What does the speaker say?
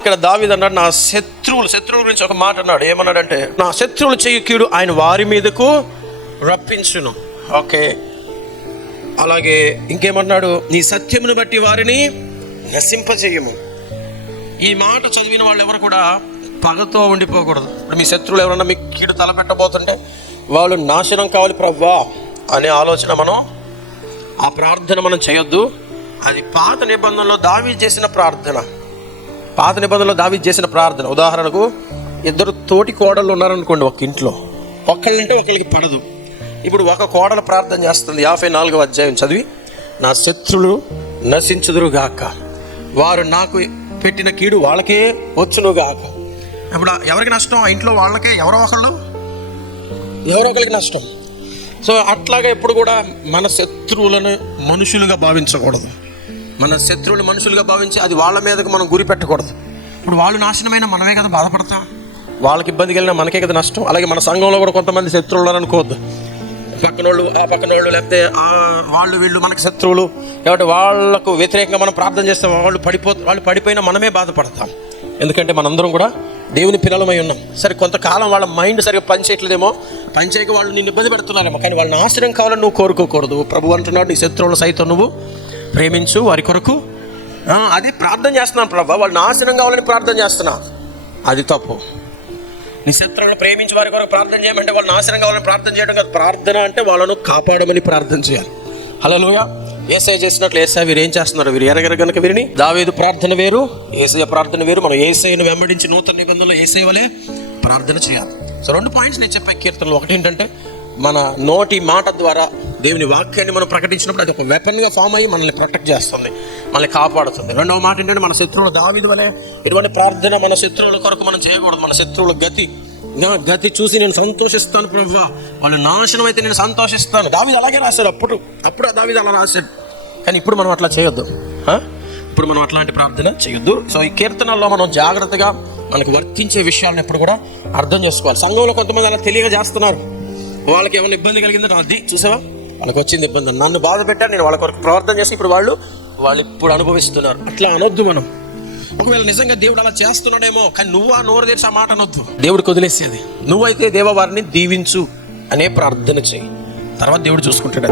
ఇక్కడ దావీదు అన్నాడు, నా శత్రువుల గురించి ఒక మాట అన్నాడు. ఏమన్నాడంటే, నా శత్రువులు చేయు కీడు ఆయన వారి మీదకు రప్పించును. ఓకే, అలాగే ఇంకేమన్నాడు, నీ సత్యమును బట్టి వారిని నశింపజేయము. ఈ మాట చదివిన వాళ్ళు ఎవరు కూడా పగతో ఉండిపోకూడదు. ఇప్పుడు మీ శత్రువులు ఎవరన్నా మీకు కీడు తలపెట్టబోతుంటే వాళ్ళు నాశనం కావాలి ప్రభువా అనే ఆలోచన ఆ ప్రార్థన మనం చేయొద్దు. అది పాత నిబంధనలో దావీదు చేసిన ప్రార్థన. ఉదాహరణకు ఇద్దరు తోటి కోడళ్ళు ఉన్నారనుకోండి, ఒక ఇంట్లో ఒకళ్ళంటే ఒకళ్ళకి పడదు. ఇప్పుడు ఒక కోడలు ప్రార్థన చేస్తుంది, 54వ అధ్యాయం చదివి, నా శత్రులు నశించుదురుగాక, వారు నాకు పెట్టిన కీడు వాళ్ళకే వచ్చునుగాక. ఇప్పుడు ఎవరికి నష్టం? ఆ ఇంట్లో వాళ్ళకే, ఎవరో ఒకరికి నష్టం. సో అట్లాగా ఎప్పుడు కూడా మన శత్రువులను మనుషులుగా భావించకూడదు. మన శత్రువులు మనుషులుగా భావించి అది వాళ్ళ మీదకి మనం గురి పెట్టకూడదు. ఇప్పుడు వాళ్ళు నాశనమైన మనమే కదా బాధపడతాం, వాళ్ళకి ఇబ్బంది కలిగిన మనకే కదా నష్టం. అలాగే మన సంఘంలో కూడా కొంతమంది శత్రువులు అనుకోవద్దు. పక్కనోళ్ళు లేకపోతే వాళ్ళు వీళ్ళు మనకి శత్రువులు కాబట్టి వాళ్లకు వ్యతిరేకంగా మనం ప్రార్థన చేస్తే వాళ్ళు పడిపోయినా మనమే బాధపడతాం. ఎందుకంటే మనందరం కూడా దేవుని పిల్లలమై ఉన్నాం. సరే, కొంతకాలం వాళ్ళ మైండ్ సరిగ్గా పనిచేయట్లేదేమో, పనిచేయక వాళ్ళు నిన్ను ఇబ్బంది పెడుతున్నారేమో, కానీ వాళ్ళ నాశనం కావాలని నువ్వు కోరుకోకూడదు. ప్రభు అంటున్నాడు, నీ శత్రువుల సైతం నువ్వు ప్రేమించు, వారి కొరకు అది ప్రార్థన చేస్తున్నాను ప్రభు, వాళ్ళు నాశనం కావాలని ప్రార్థన చేస్తున్నా, అది తప్పు. నీ శత్రువులను ప్రేమించి వారి కొరకు ప్రార్థన చేయమంటే వాళ్ళు నాశనం కావాలని ప్రార్థన చేయడం కాదు. ప్రార్థన అంటే వాళ్ళను కాపాడమని ప్రార్థన చేయాలి. హల్లెలూయా. యేసయ్య చేసినట్లు యేసయ్య వీరు ఏం చేస్తున్నారు? వీరు ఎరగరు గనుక వీరిని. దావీదు ప్రార్థన వేరు, యేసయ్య ప్రార్థన వేరు. మనం యేసయ్యను వెంబడించి నూతన నిబంధనలో యేసయ్య వలె ప్రార్థన చేయాలి. సో 2 పాయింట్స్ నేను చెప్పే కీర్తనలు. ఒకటి ఏంటంటే, మన నోటి మాట ద్వారా దేవుని వాక్యాన్ని మనం ప్రకటించినప్పుడు అది ఒక వెపన్గా ఫామ్ అయ్యి మనల్ని ప్రొటెక్ట్ చేస్తుంది, మనల్ని కాపాడుతుంది. రెండవ మాట ఏంటంటే, మన శత్రువులు దావీదు వలె ఇటువంటి ప్రార్థన మన శత్రువుల కొరకు మనం చేయకూడదు. మన శత్రువుల గతి చూసి నేను సంతోషిస్తాను ప్రభువా, వాళ్ళు నాశనం అయితే నేను సంతోషిస్తాను. దావీదు అలాగే రాశాడు. అప్పుడు దావీదు అలా రాశాడు. కానీ ఇప్పుడు మనం అట్లా చేయొద్దు. ఇప్పుడు మనం అట్లాంటి ప్రార్థన చేయొద్దు. సో ఈ కీర్తనల్లో మనం జాగ్రత్తగా మనకు వర్తించే విషయాలను ఎప్పుడు కూడా అర్థం చేసుకోవాలి. సంఘంలో కొంతమంది అలా తెలియక చేస్తున్నారు. వాళ్ళకి ఏమైనా ఇబ్బంది కలిగిందంటే, అది చూసావా వాళ్ళకి వచ్చింది ఇబ్బంది, నన్ను బాధ పెట్టారు, నేను వాళ్ళ కొరకు ప్రార్థన చేసి ఇప్పుడు వాళ్ళు ఇప్పుడు అనుభవిస్తున్నారు. అట్లా అనొద్దు మనం. ఒకవేళ నిజంగా దేవుడు అలా చేస్తున్నాడేమో, కానీ నువ్వు ఆ నోరు తెరిచి ఆ మాట అనొద్దు. దేవుడికి వదిలేసేది. నువ్వైతే దేవ వారిని దీవించు అనే ప్రార్థన చేయి, తర్వాత దేవుడు చూసుకుంటాడు.